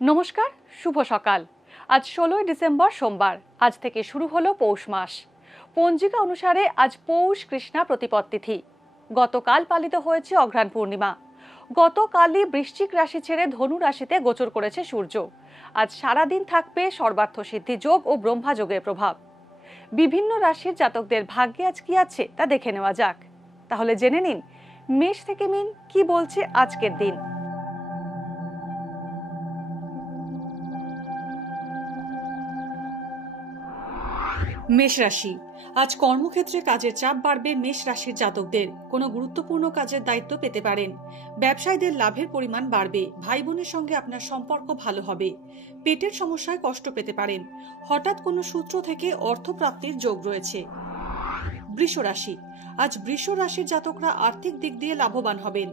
নমস্কার, শুভ সকাল। আজ 16 ডিসেম্বর সোমবার। আজ থেকে শুরু হলো পৌষ মাস। পঞ্জিকা অনুসারে আজ পৌষ কৃষ্ণা প্রতিপদ তিথি। গতকাল পালিত হয়েছে অঘ্রাণ পূর্ণিমা। গতকালই বৃশ্চিক রাশি ছেড়ে ধনু রাশিতে গোচর করেছে সূর্য। আজ সারাদিন থাকবে সর্বার্থ সিদ্ধি যোগ ও ব্রহ্মা যোগের প্রভাব। বিভিন্ন রাশির জাতকদের ভাগ্যে আজ কি আছে তা দেখে নেওয়া যাক। তাহলে জেনে নিন মেষ থেকে মিন কি বলছে আজকের দিন। মেষ রাশি, আজ কর্মক্ষেত্রে কাজের চাপ বাড়বে। মেষ রাশির জাতকদের কোনো গুরুত্বপূর্ণ কাজের দায়িত্ব পেতে পারেন। ব্যবসায়ীদের লাভের পরিমাণ বাড়বে। ভাই বোনের সঙ্গে আপনার সম্পর্ক ভালো হবে। পেটের সমস্যায় কষ্ট পেতে পারেন। হঠাৎ কোনো সূত্র থেকে অর্থ প্রাপ্তির যোগ রয়েছে। বৃষ রাশি, আজ বৃষ রাশির জাতকরা আর্থিক দিক দিয়ে লাভবান হবেন।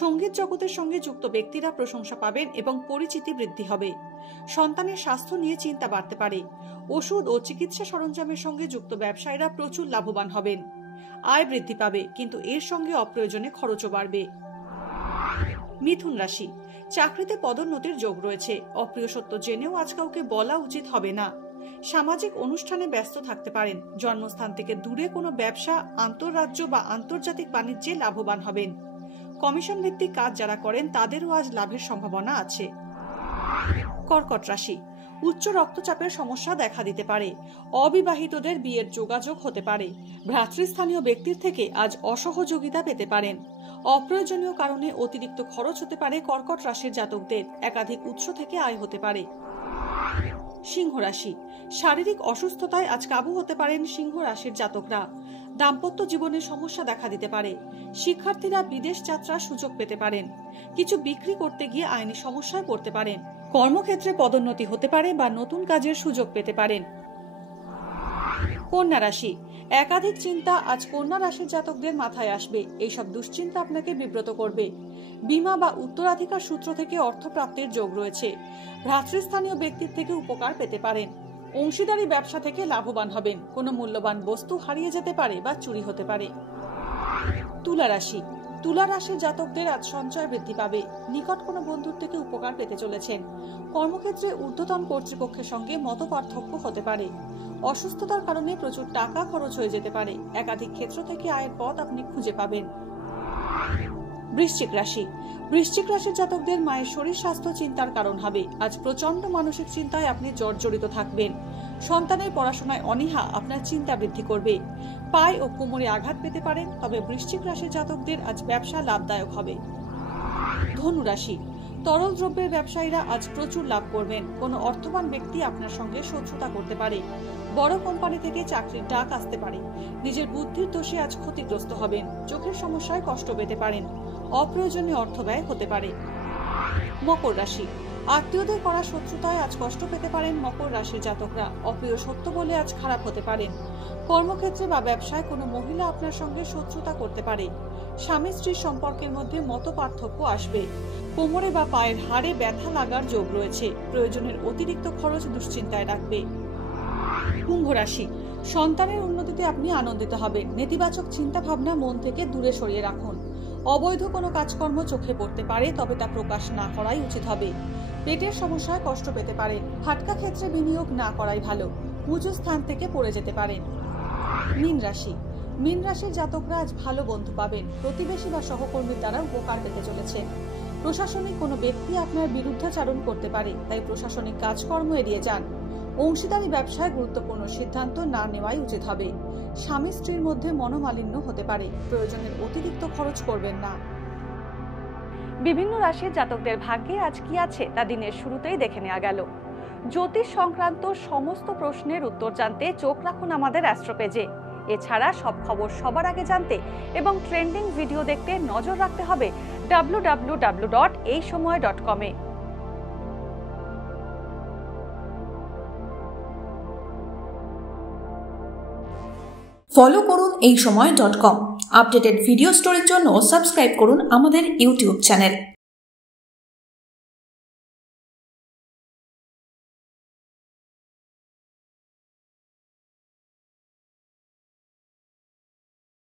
সঙ্গীত জগতের সঙ্গে যুক্ত ব্যক্তিরা প্রশংসা পাবেন এবং পরিচিতি বৃদ্ধি হবে। সন্তানের স্বাস্থ্য নিয়ে চিন্তা বাড়তে পারে। ওষুধ ও চিকিৎসা সরঞ্জামের সঙ্গে যুক্ত ব্যবসায়ীরা প্রচুর লাভবান হবেন। আয় বৃদ্ধি পাবে, কিন্তু এর সঙ্গে অপ্রয়োজনে খরচও বাড়বে। মিথুন রাশি, চাকরিতে পদোন্নতির যোগ রয়েছে। অপ্রিয় সত্য জেনেও আজ কাউকে বলা উচিত হবে না। সামাজিক অনুষ্ঠানে ব্যস্ত থাকতে পারেন। জন্মস্থান থেকে দূরে কোনো ব্যবসা, আন্তঃরাজ্য বা আন্তর্জাতিক বাণিজ্যে লাভবান হবেন। কমিশন ভিত্তিক কাজ যারা করেন তাদেরও আজ লাভের সম্ভাবনা আছে। কর্কট রাশি, উচ্চ রক্তচাপের সমস্যা দেখা দিতে পারে। অবিবাহিতদের বিয়ের যোগাযোগ হতে পারে। ভ্রাতৃস্থানীয় ব্যক্তির থেকে আজ অসহযোগিতা পেতে পারেন। অপ্রয়োজনীয় কারণে অতিরিক্ত খরচ হতে পারে। কর্কট রাশির জাতকদের একাধিক উৎস থেকে আয় হতে পারে। সিংহ রাশি, শারীরিক অসুস্থতায় আজ কাবু হতে পারেন সিংহ রাশির জাতকরা। দাম্পত্য জীবনে সমস্যা দেখা দিতে পারে। শিক্ষার্থীরা বিদেশ যাত্রার সুযোগ পেতে পারেন। কিছু বিক্রি করতে গিয়ে আইনি সমস্যায় পড়তে পারেন। কর্মক্ষেত্রে পদোন্নতি হতে পারে বা নতুন কাজের সুযোগ পেতে পারেন। কন্যা রাশি, একাধিক চিন্তা আজ কন্যা রাশির জাতকদের মাথায় আসবে। এইসব দুশ্চিন্তা আপনাকে বিব্রত করবে। বীমা বা উত্তরাধিকার সূত্র থেকে অর্থ প্রাপ্তির যোগ রয়েছে। ভ্রাতৃস্থানীয় ব্যক্তির থেকে উপকার পেতে পারেন। অংশীদারি ব্যবসা থেকে লাভবান হবেন। কোনো মূল্যবান বস্তু হারিয়ে যেতে পারে বা চুরি হতে পারে। তুলা রাশি, তুলা রাশির জাতকদের আজ সঞ্চয় বৃদ্ধি পাবে। নিকট কোনো বন্ধুর থেকে উপকার পেতে চলেছেন। কর্মক্ষেত্রে ঊর্ধ্বতন কর্তৃপক্ষের সঙ্গে মতপার্থক্য হতে পারে। অসুস্থতার কারণে প্রচুর টাকা খরচ হয়ে যেতে পারে। একাধিক ক্ষেত্র থেকে আয়ের পথ আপনি খুঁজে পাবেন। বৃশ্চিক রাশি, বৃশ্চিক রাশির জাতকদের মায়ের শরীর স্বাস্থ্য চিন্তার কারণ হবে। আজ প্রচন্ড মানসিক চিন্তায় আপনি জর্জরিত থাকবেন। সন্তানের পড়াশোনায় অনীহা আপনার চিন্তা বৃদ্ধি করবে। পায়ে ও কোমরে আঘাত পেতে পারেন। তবে বৃশ্চিক রাশির জাতকদের আজ ব্যবসা লাভদায়ক হবে। ধনু রাশি, তরল দ্রব্যের ব্যবসায়ীরা আজ প্রচুর লাভ করবেন। কোনো অর্থবান ব্যক্তি আপনার সঙ্গে শত্রুতা করতে পারে। বড় কোম্পানি থেকে চাকরির ডাক আসতে পারে। নিজের বুদ্ধির দোষে আজ ক্ষতিগ্রস্ত হবেন। চোখের সমস্যায় কষ্ট পেতে পারেন। অপ্রয়োজনীয় অর্থ ব্যয় হতে পারে। মকর রাশি, আত্মীয়দের করা শত্রুতায় আজ কষ্ট পেতে পারেন মকর রাশির জাতকরা। অপ্রিয় সত্য বলে আজ খারাপ হতে পারেন। কর্মক্ষেত্রে বা ব্যবসায় কোনো মহিলা আপনার সঙ্গে শত্রুতা করতে পারে। স্বামী স্ত্রীর সম্পর্কের মধ্যে মতপার্থক্য আসবে। কোমরে বা পায়ের হাড়ে ব্যথা লাগার যোগ রয়েছে। প্রয়োজনের অতিরিক্ত খরচ দুশ্চিন্তায় রাখবে। কুম্ভ রাশি, সন্তানের উন্নতিতে আপনি আনন্দিত হবেন। নেতিবাচক চিন্তা ভাবনা মন থেকে দূরে সরিয়ে রাখুন। অবৈধ কোনো কাজকর্ম চোখে পড়তে পারে, তবে তা প্রকাশ না করাই উচিত হবে। পেটের সমস্যায় কষ্ট পেতে পারেন। ফাটকা ক্ষেত্রে বিনিয়োগ না করাই ভালো। উঁচু স্থান থেকে পড়ে যেতে পারেন। মীন রাশি, মীন রাশির জাতকরা আজ ভালো বন্ধু পাবেন। প্রতিবেশী বা সহকর্মীর দ্বারা উপকার পেতে চলেছে। প্রশাসনিক কোনো ব্যক্তি আপনার বিরুদ্ধাচারণ করতে পারে, তাই প্রশাসনিক কাজকর্ম এড়িয়ে যান। অংশীদারি ব্যবসায় গুরুত্বপূর্ণ সিদ্ধান্ত না নেওয়াই উচিত হবে। স্বামী স্ত্রীর মধ্যে মনোমালিন্য হতে পারে। প্রয়োজনের অতিরিক্ত খরচ করবেন না। বিভিন্ন রাশির জাতকদের ভাগ্যে আজ কি আছে তা দিনের শুরুতেই দেখে নেওয়া গেল। জ্যোতিষ সংক্রান্ত সমস্ত প্রশ্নের উত্তর জানতে চোখ রাখুন আমাদের অ্যাস্ট্রো পেজে। এছাড়া সব খবর সবার আগে জানতে এবং ট্রেন্ডিং ভিডিও দেখতে নজর রাখতে হবে www.এইসময়.com এ। ফলো করুন এইসময়.com। আপডেটেড ভিডিও স্টোরির জন্য সাবস্ক্রাইব করুন আমাদের ইউটিউব চ্যানেল।